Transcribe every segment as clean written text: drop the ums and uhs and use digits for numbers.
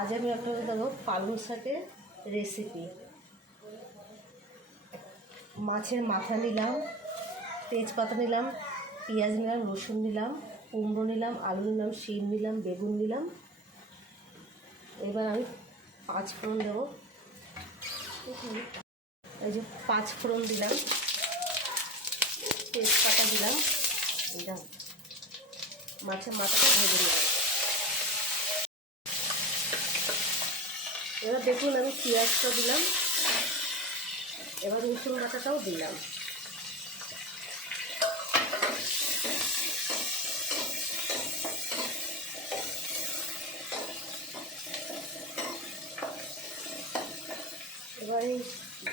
আজ আমি আপনাদের দেবো পালং শাকের রেসিপি। মাছের মাথা নিলাম, তেজপাতা নিলাম, পেঁয়াজ নিলাম, রসুন নিলাম, কুমড়ো নিলাম, আলু নিলাম, শিম নিলাম, বেগুন নিলাম। এবার আমি 5 ফোড়ন দেবো। এই যে 5 ফোড়ন দিলাম, তেজপাতা দিলাম, মাছের মাথাটা ভেজে নিলাম। এবার দেখুন আমি পেঁয়াজটা দিলাম, এবার রসুন বাটাটাও দিলাম। এবারে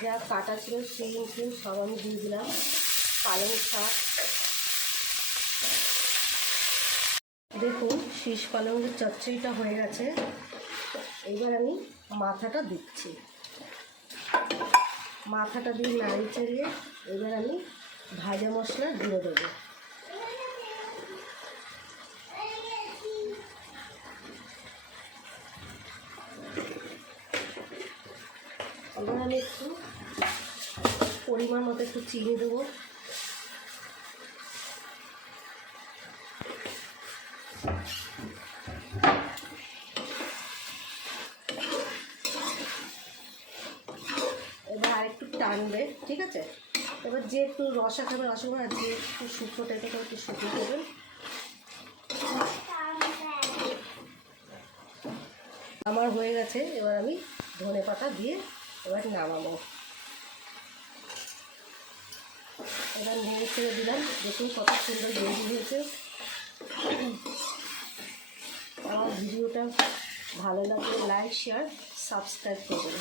যা কাটা ছিল শিম সব আমি দিয়ে দিলাম। পালং শাক দেখুন, শীষ পালংয়ের চচ্চড়িটা হয়ে গেছে। এবার আমি মাথাটা দিচ্ছি, মাথাটা দিয়ে নাড়িয়ে চাড়িয়ে এবার আমি ভাজা মশলা দিয়ে দেবো। এবার আমি একটু পরিমাণ মতো একটু চিনি দেবো। এবার আর একটু টানবে, ঠিক আছে? এবার যে একটু রসা খাবে রসা খাবে, আর যে একটু শুকনো টাইপের খাবে একটু শুকনো দেবেন। আমার হয়ে গেছে, এবার আমি ধনে পাতা দিয়ে এবার নামাবো। এবার নেড়ে ছেড়ে দিলাম। দেখুন কত সুন্দর গ্রেভি হয়েছে। আমার ভিডিওটা ভালো লাগলে লাইক, শেয়ার, সাবস্ক্রাইব করবেন।